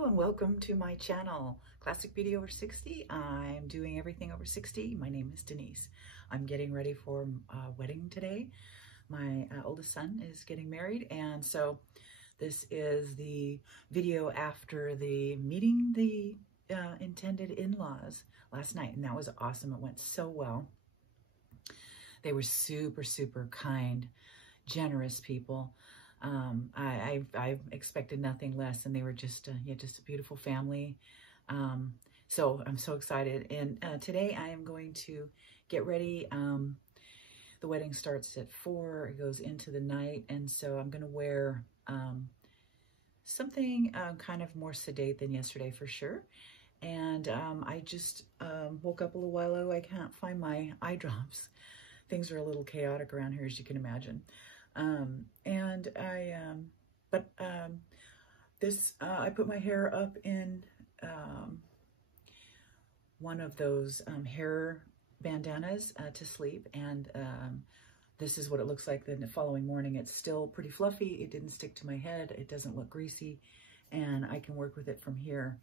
Hello and welcome to my channel, Classic Beauty Over 60. I'm doing everything over 60. My name is Denise. I'm getting ready for a wedding today. My oldest son is getting married, and so this is the video after the meeting the intended in-laws last night, and that was awesome. It went so well. They were super, super kind, generous people. I expected nothing less, and they were just a beautiful family. So I'm so excited. And today I am going to get ready. The wedding starts at 4, it goes into the night, and so I'm going to wear something kind of more sedate than yesterday for sure. And I just woke up a little while ago. I can't find my eye drops. Things are a little chaotic around here, as you can imagine. I put my hair up in one of those hair bandanas to sleep, and this is what it looks like the following morning. It's still pretty fluffy. It didn't stick to my head. It doesn't look greasy, and I can work with it from here.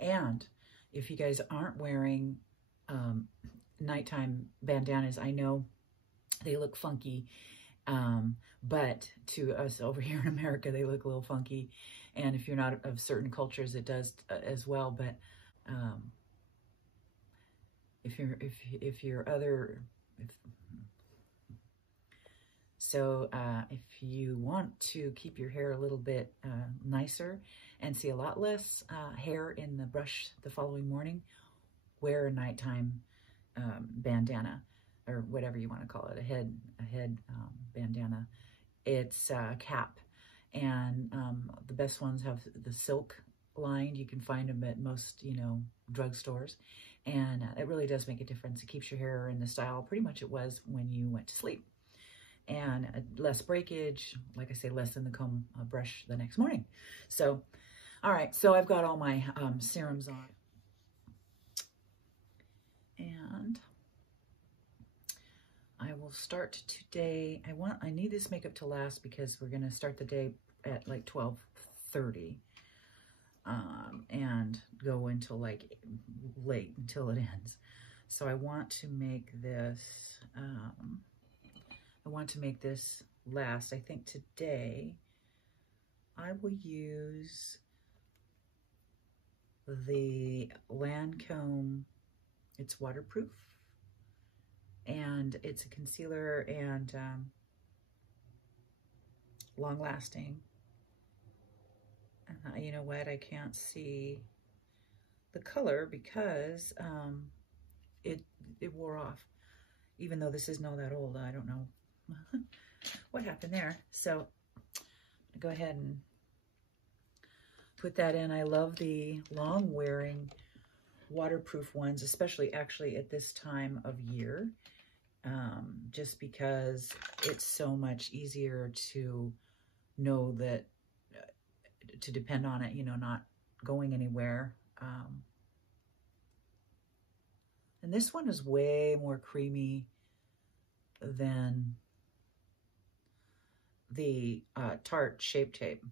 And if you guys aren't wearing nighttime bandanas, I know they look funky, but to us over here in America, they look a little funky. And if you're not of certain cultures, it does as well. But if you want to keep your hair a little bit nicer and see a lot less hair in the brush the following morning, wear a nighttime bandana, or whatever you want to call it, a head bandana. It's a cap, and the best ones have the silk lined. You can find them at most, drugstores, and it really does make a difference. It keeps your hair in the style pretty much it was when you went to sleep, and less breakage, like I say, less in the comb brush the next morning. So, all right, so I've got all my serums on, and I will start today. I need this makeup to last because we're going to start the day at like 12:30 and go until like late until it ends. So I want to make this last. I think today I will use the Lancome. It's waterproof, and it's a concealer and long-lasting. You know what? I can't see the color because it wore off. Even though this isn't all that old, I don't know what happened there. So go ahead and put that in. I love the long-wearing waterproof ones, especially actually at this time of year. Just because it's so much easier to know that, to depend on it, not going anywhere. And this one is way more creamy than the Tarte Shape Tape,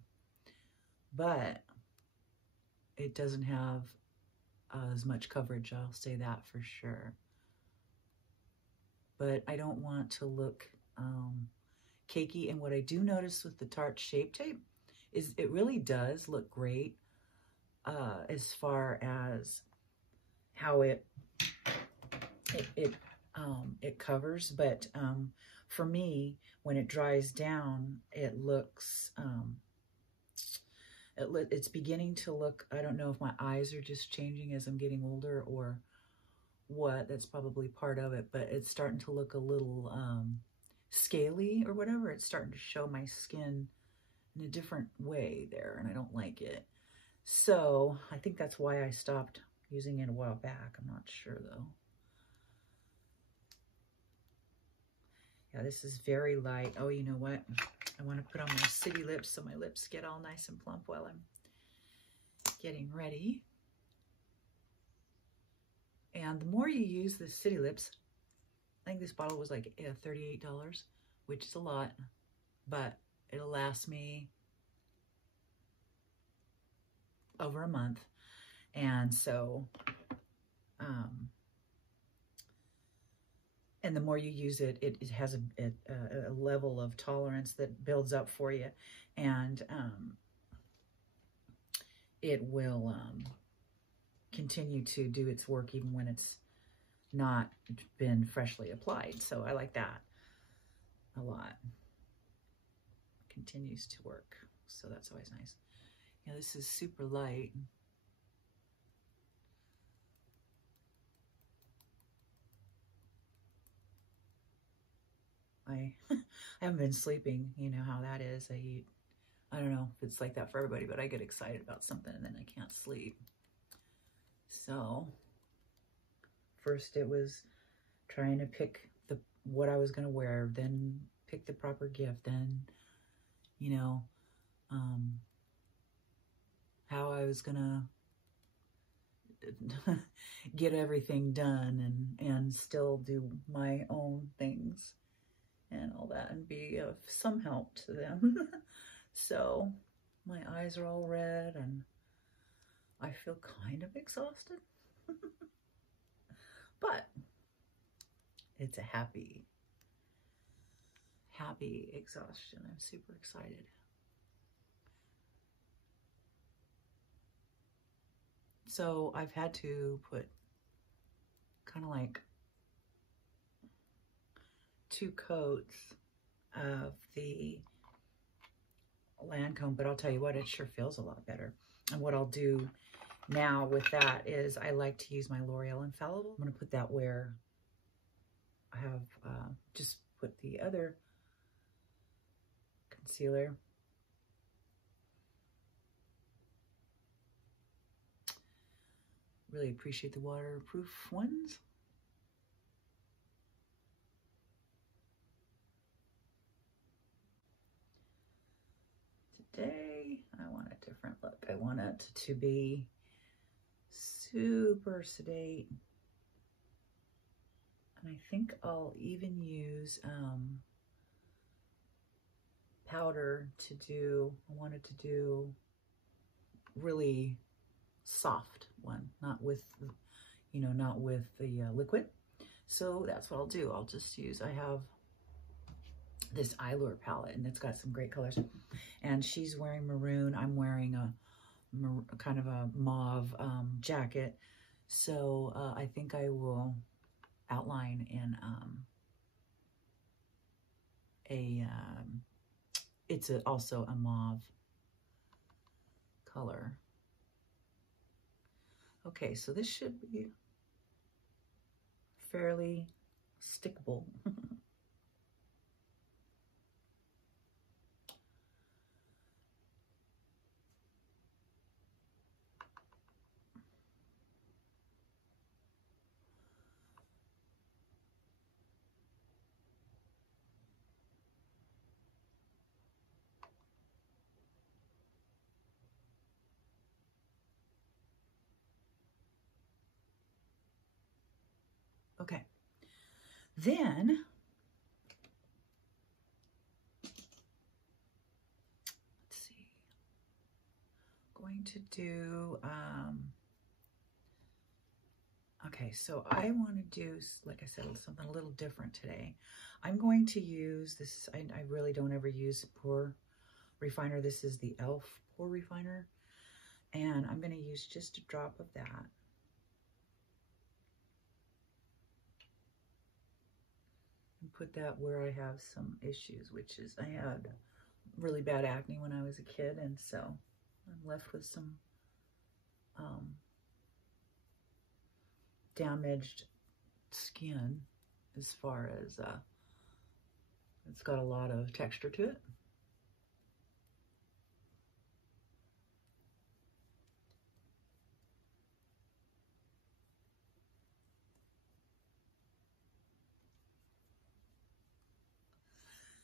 but it doesn't have as much coverage, I'll say that for sure. But I don't want to look cakey. And what I do notice with the Tarte Shape Tape is it really does look great as far as how it covers. But for me, when it dries down, it looks it's beginning to look, I don't know if my eyes are just changing as I'm getting older or what. That's probably part of it, but it's starting to look a little scaly or whatever. It's starting to show my skin in a different way there, and I don't like it. So I think that's why I stopped using it a while back. I'm not sure though. Yeah, this is very light. Oh, you know what? I want to put on my City Lips so my lips get all nice and plump while I'm getting ready. And the more you use the City Lips, I think this bottle was like $38, which is a lot, but it'll last me over a month. And so, and the more you use it, it has a level of tolerance that builds up for you. And it will continue to do its work even when it's not been freshly applied. So I like that a lot. Continues to work. So that's always nice. Yeah, this is super light. I haven't been sleeping. You know how that is. I don't know if it's like that for everybody, but I get excited about something and then I can't sleep. So first it was trying to pick what I was going to wear, then pick the proper gift, then, you know, how I was going to get everything done and still do my own things and all that and be of some help to them. So my eyes are all red and I feel kind of exhausted, but it's a happy exhaustion. I'm super excited. So I've had to put kind of like 2 coats of the Lancome, but I'll tell you what, it sure feels a lot better. And what I'll do now with that is I like to use my L'Oreal Infallible. I'm going to put that where I have just put the other concealer. Really appreciate the waterproof ones. Today, I want a different look. I want it to be super sedate. And I think I'll even use powder to do, I wanted to do really soft one, not with, you know, not with the liquid. So that's what I'll do. I'll just use, I have this Eyelure palette and it's got some great colors. And she's wearing maroon. I'm wearing a kind of a mauve jacket. So I think I will outline in it's also a mauve color. Okay, so this should be fairly stickable. Okay, then let's see, going to do, okay, so I want to do, like I said, something a little different today. I'm going to use this, I really don't ever use pore refiner. This is the e.l.f. pore refiner, and I'm going to use just a drop of that. And put that where I have some issues, which is I had really bad acne when I was a kid, and so I'm left with some damaged skin as far as it's got a lot of texture to it.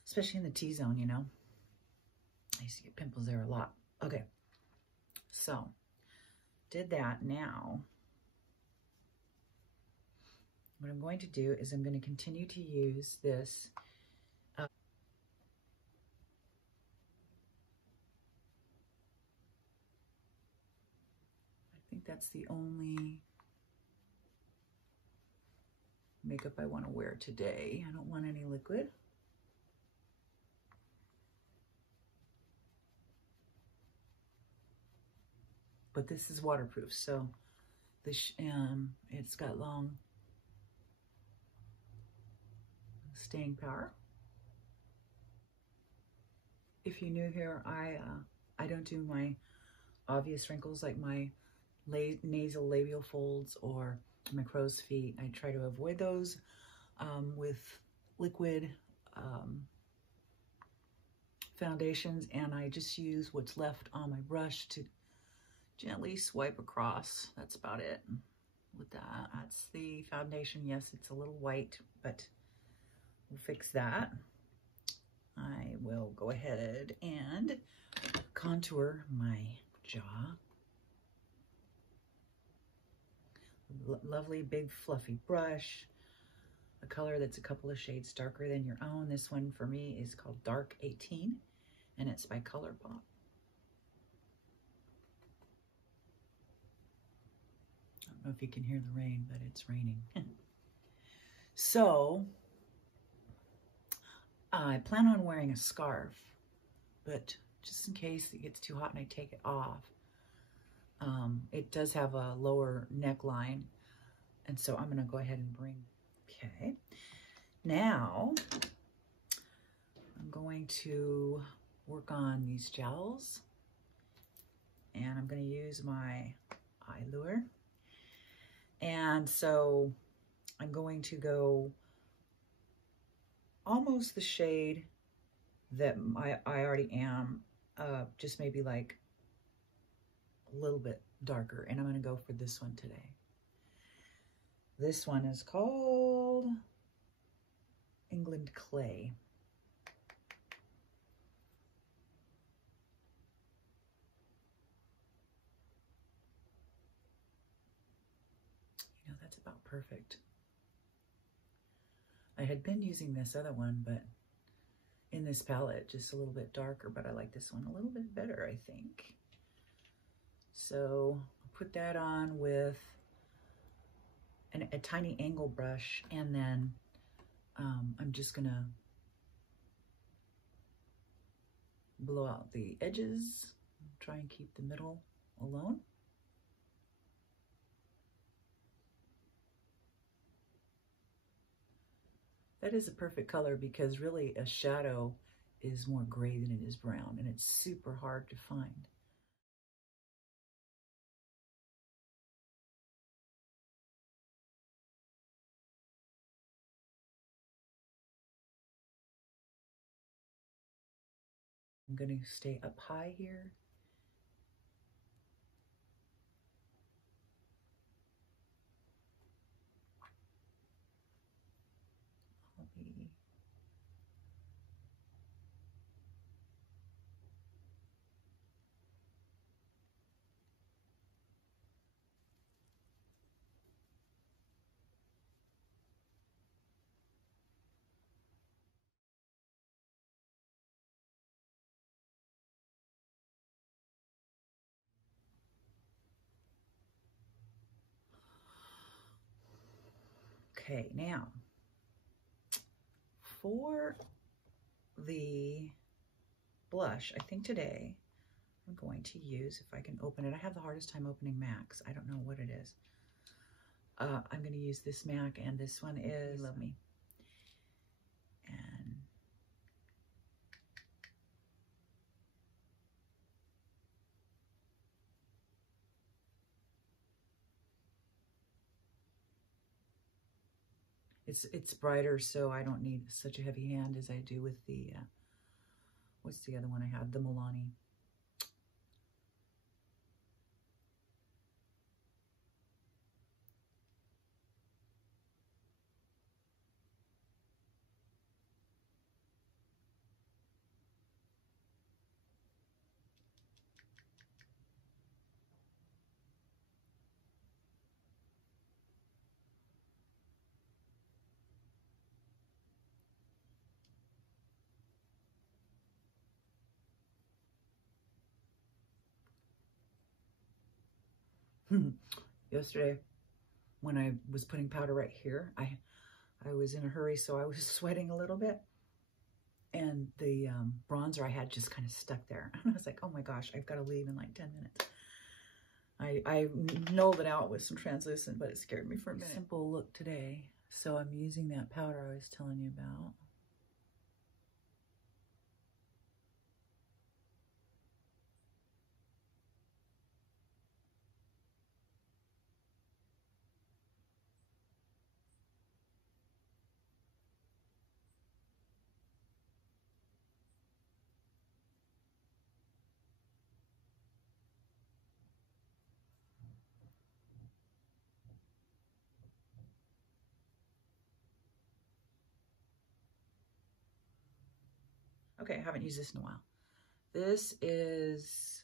Especially in the T-zone, you know. I used to get pimples there a lot. Okay, so did that. Now what I'm going to do is I'm going to continue to use this think that's the only makeup I want to wear today. I don't want any liquid. But this is waterproof, so this it's got long staying power. If you're new here, I don't do my obvious wrinkles like my nasal labial folds or my crow's feet. I try to avoid those with liquid foundations, and I just use what's left on my brush to gently swipe across. That's about it with that. That's the foundation. Yes, it's a little white, but we'll fix that. I will go ahead and contour my jaw. Lovely big fluffy brush, a color that's a couple of shades darker than your own. This one for me is called Dark 18, and it's by ColourPop. I don't know if you can hear the rain, but it's raining. So I plan on wearing a scarf, but just in case it gets too hot and I take it off, it does have a lower neckline, and so I'm going to go ahead and bring. Okay, now I'm going to work on these gels, and I'm going to use my eye lure. And so I'm going to go almost the shade that I already am, just maybe like a little bit darker. And I'm going to go for this one today. This one is called England Clay. You know, that's about perfect. I had been using this other one, but in this palette, just a little bit darker, but I like this one a little bit better, I think. So I'll put that on with a tiny angle brush, and then I'm just gonna blow out the edges, try and keep the middle alone. That is a perfect color because really a shadow is more gray than it is brown, and it's super hard to find. I'm going to stay up high here. Okay, now for the blush, I think today I'm going to use, if I can open it, I have the hardest time opening MACs. I don't know what it is. I'm going to use this MAC, and this one is Love Me. And it's brighter, so I don't need such a heavy hand as I do with the, what's the other one I had? The Milani. Yesterday, when I was putting powder right here, I was in a hurry, so I was sweating a little bit. And the bronzer I had just kind of stuck there. And I was like, oh my gosh, I've got to leave in like 10 minutes. I nulled it out with some translucent, but it scared me for a minute. Simple look today. So I'm using that powder I was telling you about. Okay, I haven't used this in a while. This is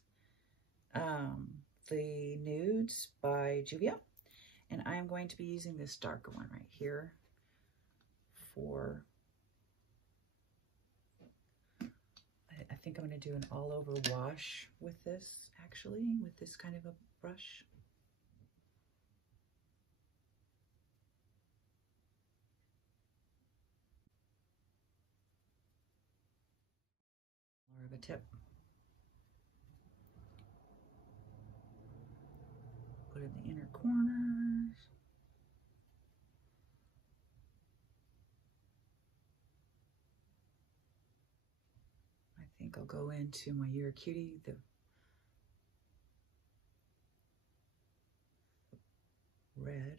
the Nudes by Juvia. And I'm going to be using this darker one right here for, I think I'm going to do an all over wash with this, actually, with this kind of a brush. More of a tip. Put in the inner corners. I think I'll go into my You're a Cutie, the red.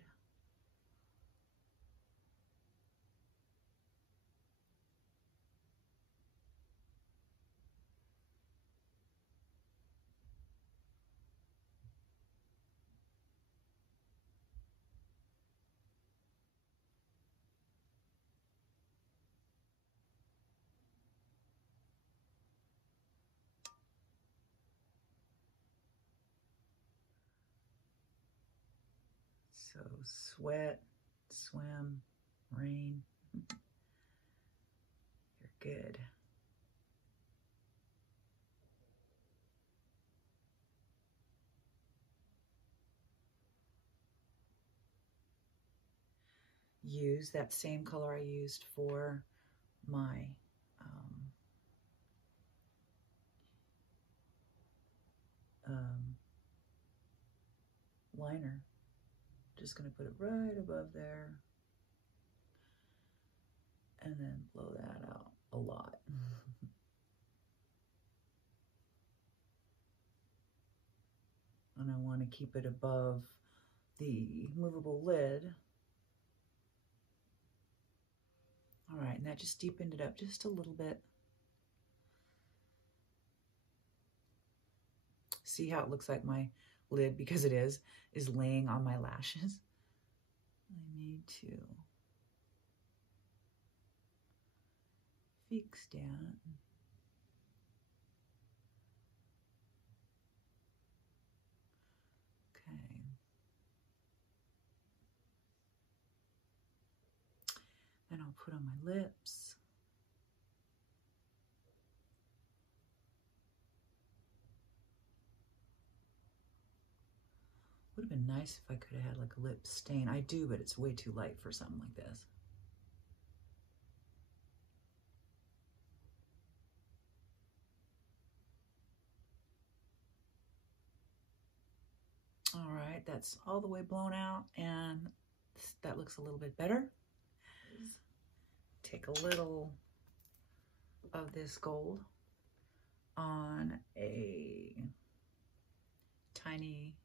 So sweat, swim, rain. You're good. Use that same color I used for my liner. Just going to put it right above there and then blow that out a lot. And I want to keep it above the movable lid. All right, and that just deepened it up just a little bit. See how it looks like my lid, because it is laying on my lashes. I need to fix that. Okay. Then I'll put on my lips. Would have been nice if I could have had like a lip stain. I do, but it's way too light for something like this. All right, that's all the way blown out, and that looks a little bit better. Take a little of this gold on a tiny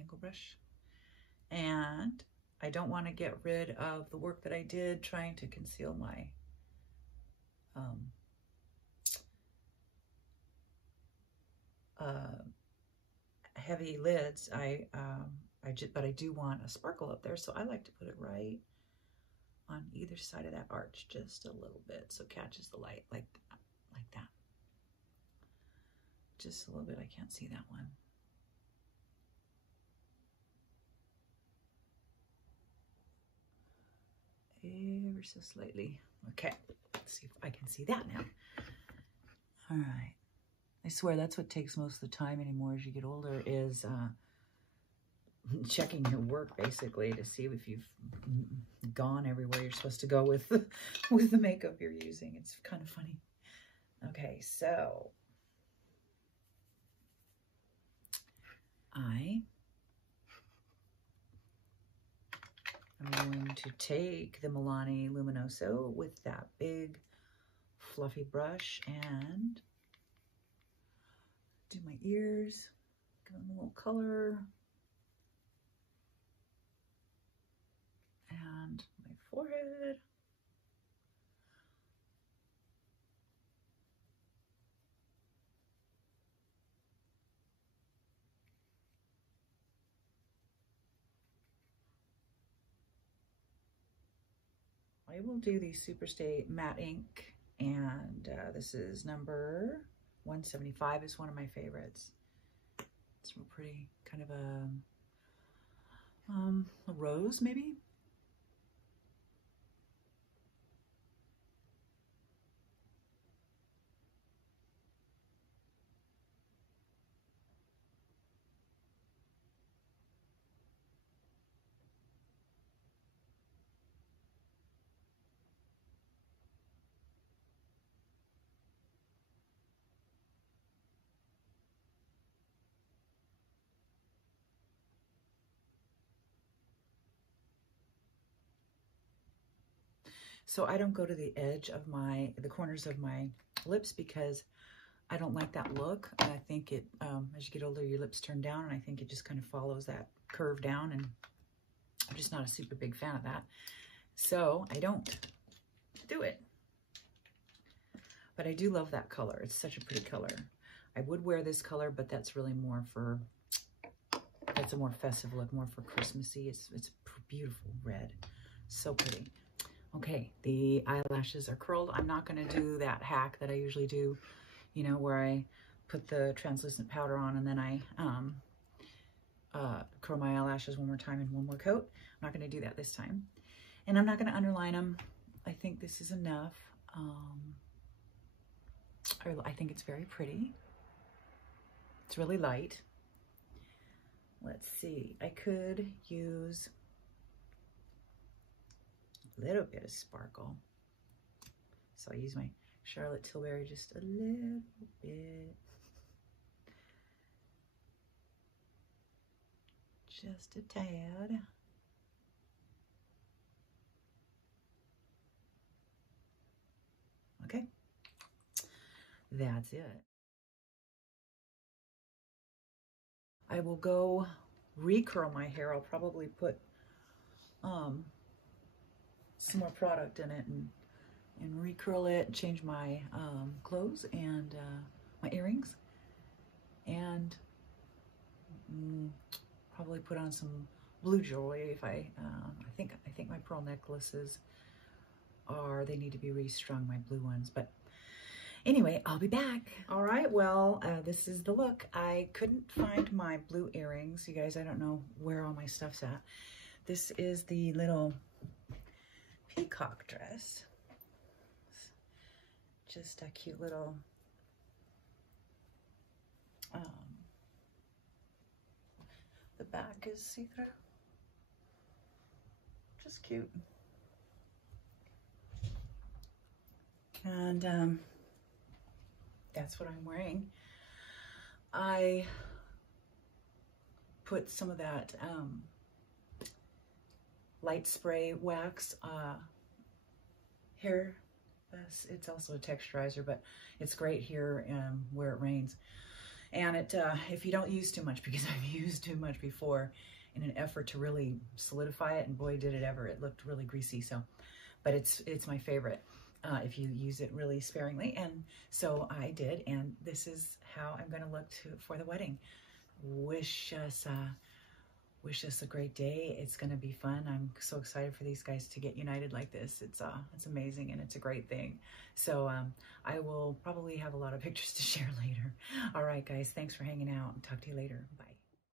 angle brush, and I don't want to get rid of the work that I did trying to conceal my heavy lids. But I do want a sparkle up there, so I like to put it right on either side of that arch just a little bit so it catches the light like that. Just a little bit. I can't see that one. Ever so slightly. Okay, let's see if I can see that now. All right. I swear that's what takes most of the time anymore as you get older, is checking your work basically to see if you've gone everywhere you're supposed to go with with the makeup you're using. It's kind of funny. Okay, so I'm going to take the Milani Luminoso with that big fluffy brush and do my ears, give them a little color, and my forehead. I will do the Superstay Matte Ink, and this is number 175, is one of my favorites. It's real pretty, kind of a rose maybe. So I don't go to the edge of the corners of my lips because I don't like that look. And I think it, as you get older, your lips turn down, and I think it just kind of follows that curve down, and I'm just not a super big fan of that. So I don't do it. But I do love that color. It's such a pretty color. I would wear this color, but that's really more for, that's a more festive look, more for Christmassy. It's beautiful red. So pretty. Okay, the eyelashes are curled. I'm not going to do that hack that I usually do, you know, where I put the translucent powder on and then I curl my eyelashes one more time in one more coat. I'm not going to do that this time. And I'm not going to underline them. I think this is enough. I think it's very pretty. It's really light. Let's see. I could use a little bit of sparkle. So I use my Charlotte Tilbury just a little bit. Just a tad. Okay. That's it. I will go recurl my hair. I'll probably put some more product in it and recurl it, change my clothes and my earrings, and probably put on some blue jewelry. If I think my pearl necklaces they need to be restrung, my blue ones. But anyway, I'll be back. All right, well, this is the look. I couldn't find my blue earrings. You guys, I don't know where all my stuff's at. This is the little peacock dress. Just a cute little the back is see-through. Just cute. And that's what I'm wearing. I put some of that light spray wax hair. It's also a texturizer, but it's great here where it rains. And it if you don't use too much, because I've used too much before in an effort to really solidify it, and boy did it ever. It looked really greasy. So, but it's my favorite if you use it really sparingly. And so I did, and this is how I'm going to look for the wedding. Wish us a great day. It's going to be fun. I'm so excited for these guys to get united like this. It's amazing, and it's a great thing. So I will probably have a lot of pictures to share later. All right, guys, thanks for hanging out, and talk to you later. Bye.